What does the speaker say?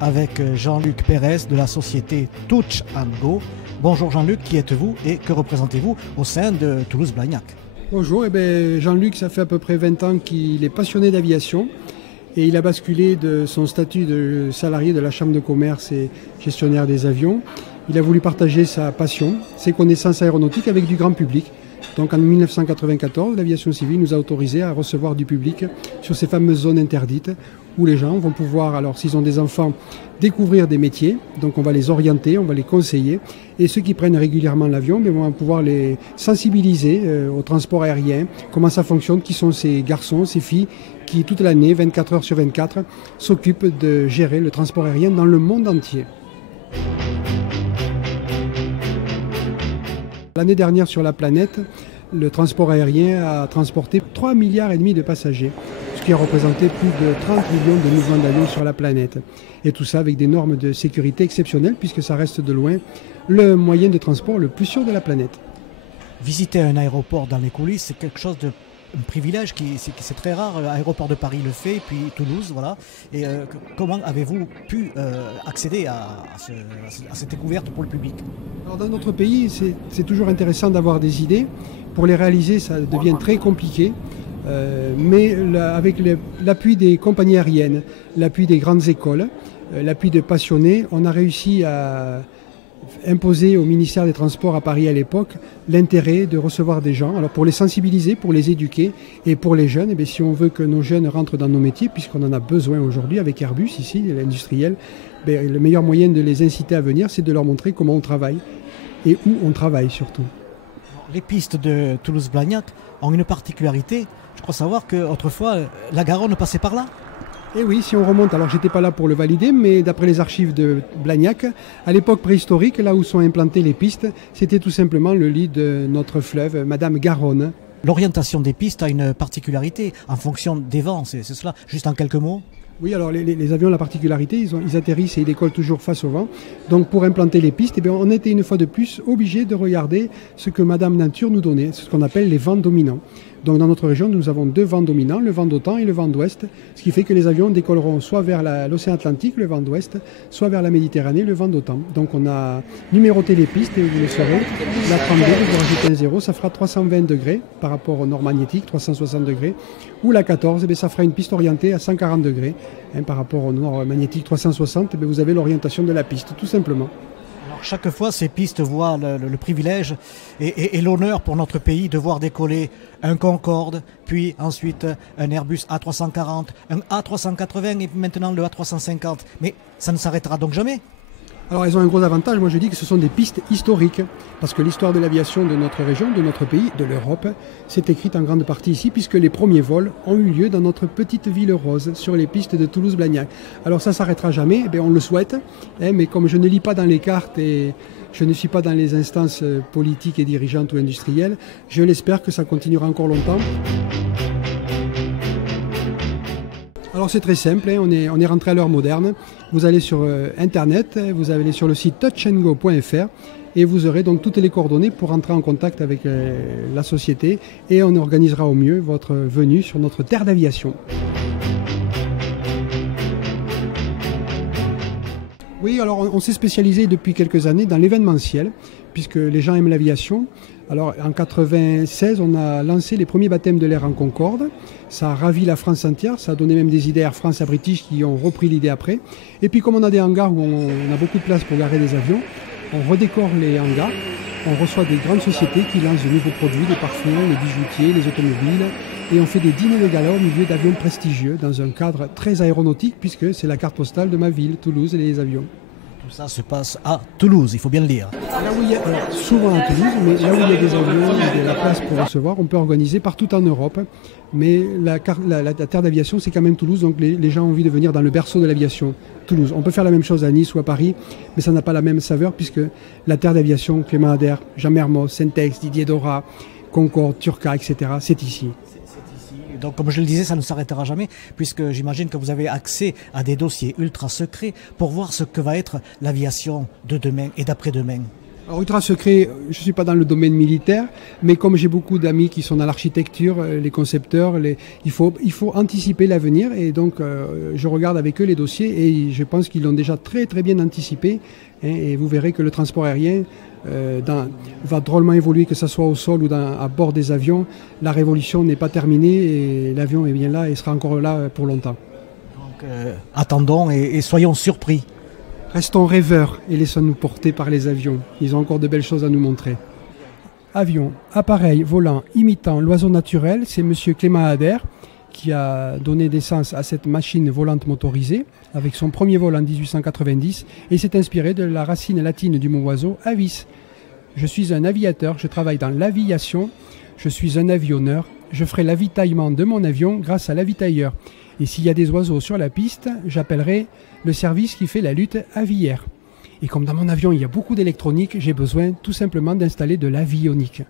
avec Jean-Luc Pérez de la société Touch & Go. Bonjour Jean-Luc, qui êtes-vous et que représentez-vous au sein de Toulouse-Blagnac? Bonjour, Jean-Luc, ça fait à peu près 20 ans qu'il est passionné d'aviation et il a basculé de son statut de salarié de la Chambre de commerce et gestionnaire des avions. Il a voulu partager sa passion, ses connaissances aéronautiques avec du grand public. Donc en 1994, l'aviation civile nous a autorisé à recevoir du public sur ces fameuses zones interdites où les gens vont pouvoir, alors s'ils ont des enfants, découvrir des métiers. Donc on va les orienter, on va les conseiller. Et ceux qui prennent régulièrement l'avion, on va pouvoir les sensibiliser au transport aérien, comment ça fonctionne, qui sont ces garçons, ces filles qui toute l'année, 24 heures sur 24, s'occupent de gérer le transport aérien dans le monde entier. L'année dernière sur la planète, le transport aérien a transporté 3,5 milliards de passagers, ce qui a représenté plus de 30 millions de mouvements d'avions sur la planète. Et tout ça avec des normes de sécurité exceptionnelles puisque ça reste de loin le moyen de transport le plus sûr de la planète. Visiter un aéroport dans les coulisses, c'est quelque chose de un privilège, c'est très rare. L'aéroport de Paris le fait, puis Toulouse, voilà. Et comment avez-vous pu accéder à cette découverte pour le public? Alors dans notre pays, c'est toujours intéressant d'avoir des idées. Pour les réaliser, ça devient très compliqué. Mais avec l'appui des compagnies aériennes, l'appui des grandes écoles, l'appui de passionnés, on a réussi à imposer au ministère des Transports à Paris à l'époque l'intérêt de recevoir des gens, alors pour les sensibiliser, pour les éduquer et pour les jeunes, si on veut que nos jeunes rentrent dans nos métiers, puisqu'on en a besoin aujourd'hui avec Airbus ici, l'industriel, le meilleur moyen de les inciter à venir, c'est de leur montrer comment on travaille et où on travaille surtout. Les pistes de Toulouse-Blagnac ont une particularité, je crois savoir qu'autrefois la Garonne passait par là. Et oui, si on remonte, alors j'étais pas là pour le valider, mais d'après les archives de Blagnac, à l'époque préhistorique, là où sont implantées les pistes, c'était tout simplement le lit de notre fleuve, Madame Garonne. L'orientation des pistes a une particularité en fonction des vents, c'est cela, juste en quelques mots? Oui, alors les avions, la particularité, ils atterrissent et ils décollent toujours face au vent. Donc pour implanter les pistes, on était une fois de plus obligé de regarder ce que Madame Nature nous donnait, ce qu'on appelle les vents dominants. Donc dans notre région, nous avons deux vents dominants, le vent d'OTAN et le vent d'ouest, ce qui fait que les avions décolleront soit vers l'océan Atlantique, le vent d'ouest, soit vers la Méditerranée, le vent d'OTAN. Donc on a numéroté les pistes et vous le saurez, la 32, vous rajoutez un 0, ça fera 320 degrés par rapport au nord magnétique, 360 degrés, ou la 14, ça fera une piste orientée à 140 degrés. Par rapport au nord magnétique 360, vous avez l'orientation de la piste, tout simplement. Alors chaque fois, ces pistes voient le privilège et l'honneur pour notre pays de voir décoller un Concorde, puis ensuite un Airbus A340, un A380 et maintenant le A350. Mais ça ne s'arrêtera donc jamais? Alors elles ont un gros avantage, moi je dis que ce sont des pistes historiques, parce que l'histoire de l'aviation de notre région, de notre pays, de l'Europe, s'est écrite en grande partie ici, puisque les premiers vols ont eu lieu dans notre petite ville rose, sur les pistes de Toulouse-Blagnac. Alors ça ne s'arrêtera jamais, on le souhaite, mais comme je ne lis pas dans les cartes et je ne suis pas dans les instances politiques et dirigeantes ou industrielles, je l'espère que ça continuera encore longtemps. Alors c'est très simple, on est rentré à l'heure moderne. Vous allez sur internet, vous allez sur le site touchandgo.fr et vous aurez donc toutes les coordonnées pour entrer en contact avec la société et on organisera au mieux votre venue sur notre terre d'aviation. Oui, alors on s'est spécialisé depuis quelques années dans l'événementiel, puisque les gens aiment l'aviation. Alors en 1996, on a lancé les premiers baptêmes de l'air en Concorde. Ça a ravi la France entière, ça a donné même des idées à Air France, à British qui ont repris l'idée après. Et puis comme on a des hangars où on a beaucoup de place pour garer des avions, on redécore les hangars, on reçoit des grandes sociétés qui lancent de nouveaux produits, les parfums, les bijoutiers, les automobiles. Et on fait des dîners de gala au milieu d'avions prestigieux dans un cadre très aéronautique puisque c'est la carte postale de ma ville, Toulouse et les avions. Tout ça se passe à Toulouse, il faut bien le dire. Là où il y a, alors, souvent à Toulouse, mais là où il y a des avions et de la place pour recevoir, on peut organiser partout en Europe. Mais la terre d'aviation, c'est quand même Toulouse, donc les gens ont envie de venir dans le berceau de l'aviation, Toulouse. On peut faire la même chose à Nice ou à Paris, mais ça n'a pas la même saveur puisque la terre d'aviation, Clément Ader, Jean Mermoz, Syntex, Didier Dora, Concorde, Turca, etc., c'est ici. Donc, comme je le disais, ça ne s'arrêtera jamais, puisque j'imagine que vous avez accès à des dossiers ultra secrets pour voir ce que va être l'aviation de demain et d'après-demain. Alors, ultra secret, je ne suis pas dans le domaine militaire, mais comme j'ai beaucoup d'amis qui sont dans l'architecture, les concepteurs, il faut anticiper l'avenir et donc je regarde avec eux les dossiers et je pense qu'ils l'ont déjà très très bien anticipé hein, et vous verrez que le transport aérien va drôlement évoluer, que ce soit au sol ou à bord des avions. La révolution n'est pas terminée et l'avion est bien là et sera encore là pour longtemps. Donc attendons et soyons surpris. Restons rêveurs et laissons-nous porter par les avions. Ils ont encore de belles choses à nous montrer. Avion, appareil, volant, imitant l'oiseau naturel, c'est M. Clément Ader qui a donné naissance à cette machine volante motorisée avec son premier vol en 1890 et s'est inspiré de la racine latine du mot oiseau, avis. Je suis un aviateur, je travaille dans l'aviation, je suis un avionneur, je ferai l'avitaillement de mon avion grâce à l'avitailleur. Et s'il y a des oiseaux sur la piste, j'appellerai le service qui fait la lutte aviaire. Et comme dans mon avion il y a beaucoup d'électronique, j'ai besoin tout simplement d'installer de l'avionique.